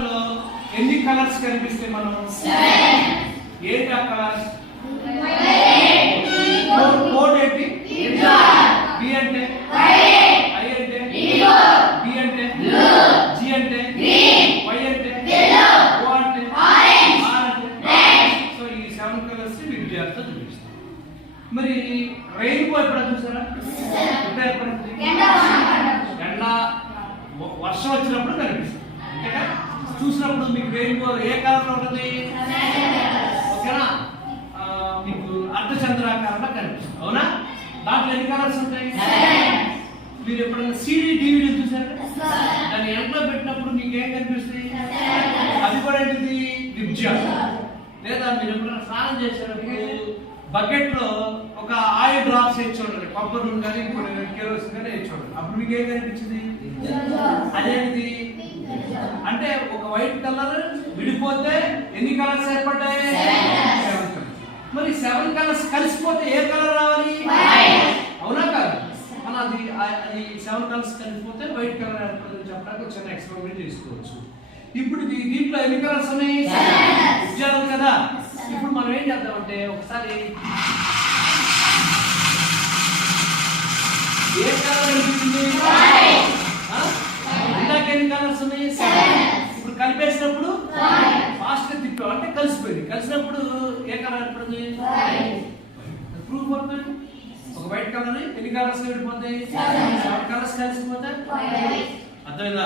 Colour లో ఎన్ని colours కనిపిస్తాయి మనం? ఏంటి ఆ కలర్స్? కోడ్ ఏంటి? బి అంటే ఐ అంటే బి అంటే జి అంటే వై అంటే ఓ అంటే ఆర్ అంటే. సో ఈ 7 కలర్స్ విద్యార్థులు చూపిస్తాం. మరి రెయిన్బో ఎప్పుడు చూసారా? ఎప్పుడు ఏర్పడుతుంది? ఎండ వర్షం వచ్చినప్పుడు కనిపిస్తుంది. అంతేగా? చూసినప్పుడు మీకు రెయిన్బో ఏ కలర్ లో ఉంటుంది? ఓకేనా? మీకు అర్ధచంద్రాకారంలో కనిపిస్తుంది. అవునా? దాంట్లో ఎన్ని కలర్స్ ఉంటాయి? మీరు ఎప్పుడైనా సిడి డివిడి చూసారు? దాన్ని ఎండలో పెట్టినప్పుడు మీకు ఏం కనిపిస్తుంది? అది కూడా ఏంటిది? విద్యార్థి. లేదా మీరు ఎప్పుడైనా స్నానం చేసేటప్పుడు బకెట్ లో ఒక ఆయిల్ డ్రాప్స్ వేసి చూడండి, కొబ్బరి నూనె కానీ ఇంకోటి కెరోసిన్ కానీ వేసి చూడండి, అప్పుడు మీకు ఏం కనిపించింది? అదేంటిది? అంటే ఒక వైట్ కలర్ విడిపోతే ఎన్ని కలర్స్ ఏర్పడ్డాయి? 7 కలర్స్. మరి 7 కలర్స్ కలిసిపోతే ఏ కలర్ రావాలి? అవునా కాదు? అది 7 కలర్స్ కలిసిపోతే వైట్ కలర్ ఏర్పడుతుంది చెప్పడానికి ఒక చిన్న ఎక్స్పెరిమెంట్ చేసుకోవచ్చు. ఇప్పుడు దీంట్లో ఎన్ని కలర్స్ ఉన్నాయి? విద్యార్థులు కదా. ఇప్పుడు మనం ఏం చేద్దామంటే ఒకసారి ఏ కలర్ కనిపించింది? ఇందాక ఎన్ని కలర్స్ ఉన్నాయి? ఇప్పుడు కలిపేసినప్పుడు ఫాస్ట్ గా తిప్పాం అంటే కలిసిపోయింది. కలిసినప్పుడు ఏ కలర్ ఏర్పడింది? ప్రూఫ్ అవుతుంది. ఒక వైట్ కలర్ ఎన్ని కలర్స్ విడిపోతాయి? 7 కలర్స్ కలిసిపోతే అర్థమైందా?